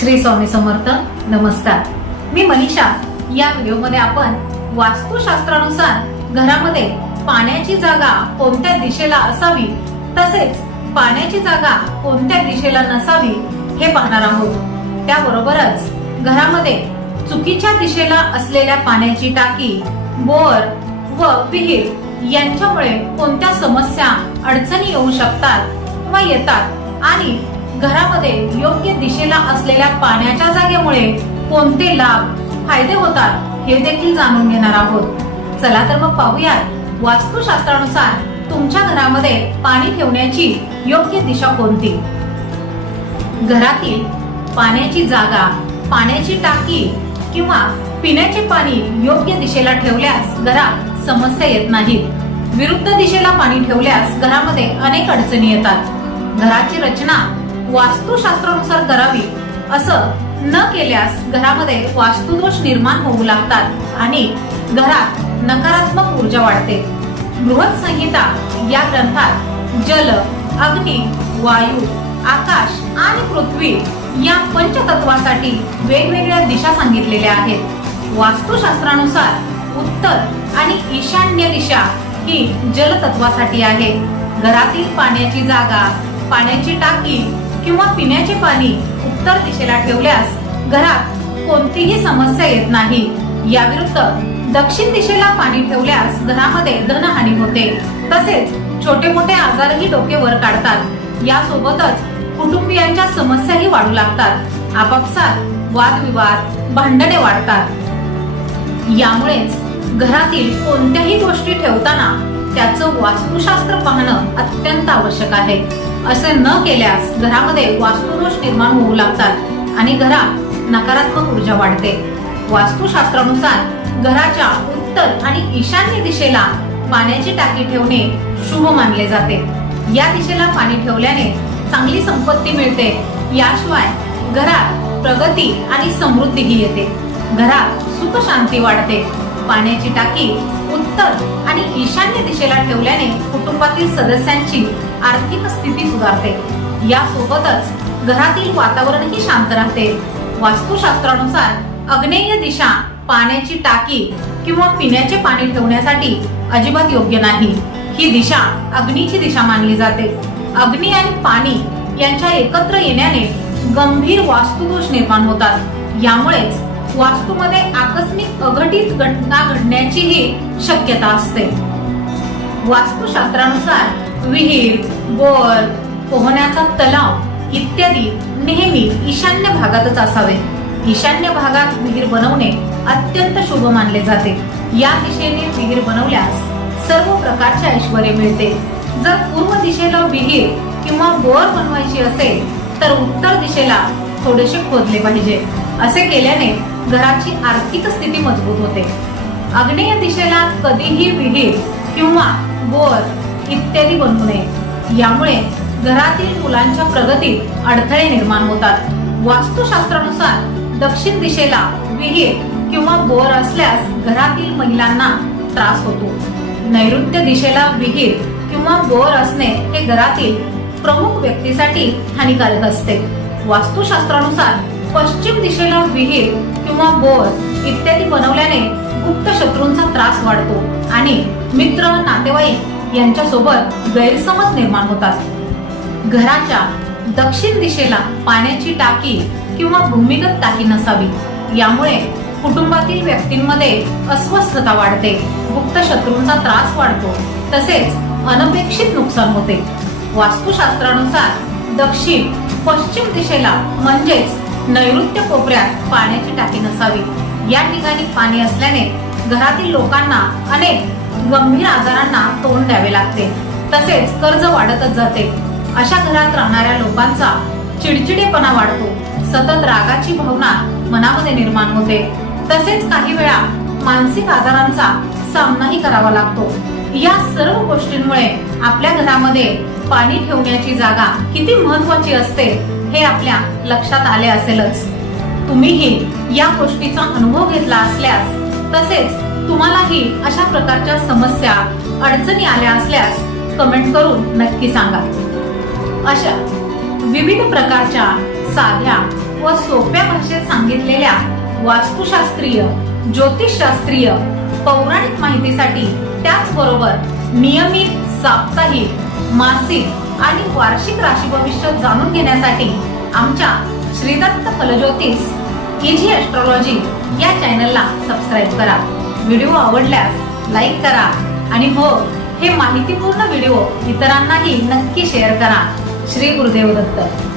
श्री स्वामी समर्थ नमस्कार. मी मनीषा. या व्हिडिओमध्ये आपण वास्तुशास्त्रानुसार घरामध्ये पाण्याची जागा कोणत्या दिशेला असावी तसेच पाण्याची जागा कोणत्या दिशेला नसावी हे पाहणार आहोत. त्याबरोबरच घरामध्ये चुकीच्या दिशेला असलेल्या पाण्याची टाकी बोर व विहीर यांच्यामुळे कोणत्या समस्या अडचणी येऊ शकतात किंवा येतात आणि घरामध्ये योग्य दिशेला असलेल्या पाण्याच्या जागेमुळे कोणते लाभ फायदे होतात हे देखील जाणून घेणार आहोत. चला तर मग पाहूयात. वास्तुशास्त्रानुसार तुमच्या घरामध्ये पाणी ठेवण्याची योग्य दिशा कोणती? घरातील पाण्याची जागा पाण्याची टाकी किंवा पिण्याचे पाणी योग्य दिशेला ठेवल्यास घरात समस्या येत नाहीत. विरुद्ध दिशेला पाणी ठेवल्यास घरामध्ये अनेक अडचणी येतात. घराची रचना वास्तुशास्त्रानुसार करावी असं न केल्यास घरामध्ये वास्तुदोष निर्माण होऊ लागतात आणि घरात नकारात्मक ऊर्जा वाढते. बृहत संहिता या ग्रंथात जल अग्नी वायू आकाश आणि पृथ्वी या पंचतत्वासाठी वेगवेगळ्या दिशा सांगितलेल्या आहेत. वास्तुशास्त्रानुसार उत्तर आणि ईशान्य दिशा ही जलतत्वासाठी आहे. घरातील पाण्याची जागा पाण्याची टाकी किंवा पिण्याचे पाणी उत्तर दिशेला ठेवल्यास घरात कोणतीही समस्या येत नाही. याविरुद्ध दक्षिण दिशेला पाणी ठेवल्यास घरामध्ये धनहानी होते. तसेच छोटे मोठे आजारही डोके वर काढतात. यासोबतच कुटुंबियांच्या समस्याही वाढू लागतात. आपापसात वादविवाद भांडणे वाढतात. यामुळेच घरातील कोणत्याही गोष्टी ठेवताना त्याचं वास्तुशास्त्र पाहणं अत्यंत आवश्यक आहे. असे न केल्यास घरामध्ये वास्तुदोष निर्माण होऊ लागतात आणि घरात नकारात्मक ऊर्जा वाढते. वास्तुशास्त्रानुसार घराच्या उत्तर आणि ईशान्य दिशेला पाण्याची टाकी ठेवणे शुभ मानले जाते. या दिशेला पाणी ठेवल्याने चांगली संपत्ती मिळते. याशिवाय घरात प्रगती आणि समृद्धीही येते. घरात सुख शांती वाढते. पाण्याची टाकी उत्तर आणि ईशान्य दिशेला ठेवल्याने कुटुंबातील सदस्यांची आर्थिक स्थिती सुधारते. यासोबतच घरातील वातावरणही शांत राहते. वास्तुशास्त्रानुसार अग्नेय दिशा पाण्याची टाकी किंवा पिण्याचे पाणी ठेवण्यासाठी अजिबात योग्य नाही. ही दिशा अग्नीची दिशा मानली जाते. अग्नी आणि पाणी यांच्या एकत्र येण्याने गंभीर वास्तुदोष निर्माण होतात. यामुळेच वास्तूमध्ये आकस्मिक अघटित घटना घडण्याचीही शक्यता असते. वास्तुशास्त्रानुसार विहीर बोर पोहण्याचा तलाव इत्यादी नेहमी ईशान्य भागातच असावे. ईशान्य भागात विहीर बनवणे अत्यंत शुभ मानले जाते. या दिशेने विहीर बनवल्यास सर्व प्रकारचे ऐश्वर मिळते. जर पूर्व दिशेला विहीर किंवा बोर बनवायची असेल तर उत्तर दिशेला थोडेसे खोदले पाहिजे. असे केल्याने घराची आर्थिक स्थिती मजबूत होते. आग्नेय दिशेला कधीही विहीर किंवा बोर इत्यादी बनू नये. यामुळे घरातील मुलांच्या प्रगतीत अडथळे निर्माण होतात. वास्तुशास्त्रानुसार दक्षिण दिशेला विहीर किंवा बोर असल्यास घरातील महिलांना त्रास होतो. नैऋत्य दिशेला विहीर किंवा बोर असणे हे घरातील प्रमुख व्यक्तीसाठी हानिकारक असते. वास्तुशास्त्रानुसार पश्चिम दिशेला विहीर किंवा बोर इत्यादी बनवल्याने गुप्त शत्रूंचा त्रास वाढतो आणि मित्र नातेवाईक यांच्यासोबत गैरसमज निर्माण होतात. घराच्या दक्षिण दिशेला पाण्याची टाकी किंवा भूमिगत टाकी नसावी. यामुळे कुटुंबातील व्यक्तींमध्ये अस्वस्थता वाढते गुप्त शत्रूंचा त्रास वाढतो तसेच अनपेक्षित नुकसान होते. वास्तुशास्त्रानुसार दक्षिण पश्चिम दिशेला म्हणजेच नैऋत्य कोपऱ्यात पाण्याची टाकी नसावी. या ठिकाणी पाणी असल्याने घरातील लोकांना अनेक गंभीर आजारांना तोंड द्यावे लागते. तसेच कर्ज वाढतच जाते. अशा घरात राहणाऱ्या लोकांचा चिडचिडेपणा वाढतो. सतत रागाची भावना मनामध्ये निर्माण होते. तसेच काही वेळा मानसिक आजारांचा सामनाही करावा लागतो. या सर्व गोष्टींमुळे आपल्या घरामध्ये पाणी ठेवण्याची जागा किती महत्वाची असते हे आपल्या लक्षात आले असेलच. तुम्हीही या गोष्टीचा अनुभव घेतला असल्यास तसेच तुम्हालाही अशा प्रकारच्या समस्या अडचणी आल्या असल्यास कमेंट करून नक्की सांगा. अशा विविध प्रकारच्या साध्या व सोप्या भाषेत सांगितलेल्या वास्तुशास्त्रीय ज्योतिषशास्त्रीय पौराणिक माहितीसाठी त्याचबरोबर नियमित साप्ताहिक मासिक आणि वार्षिक राशी भविष्य जाणून घेण्यासाठी आमच्या श्रीदत्त फलज्योतिष इजी ॲस्ट्रॉलॉजी या चॅनलला सबस्क्राईब करा. व्हिडिओ आवडल्यास लाईक करा. आणि हो हे माहितीपूर्ण व्हिडिओ इतरांनाही नक्की शेअर करा. श्री गुरुदेव दत्त.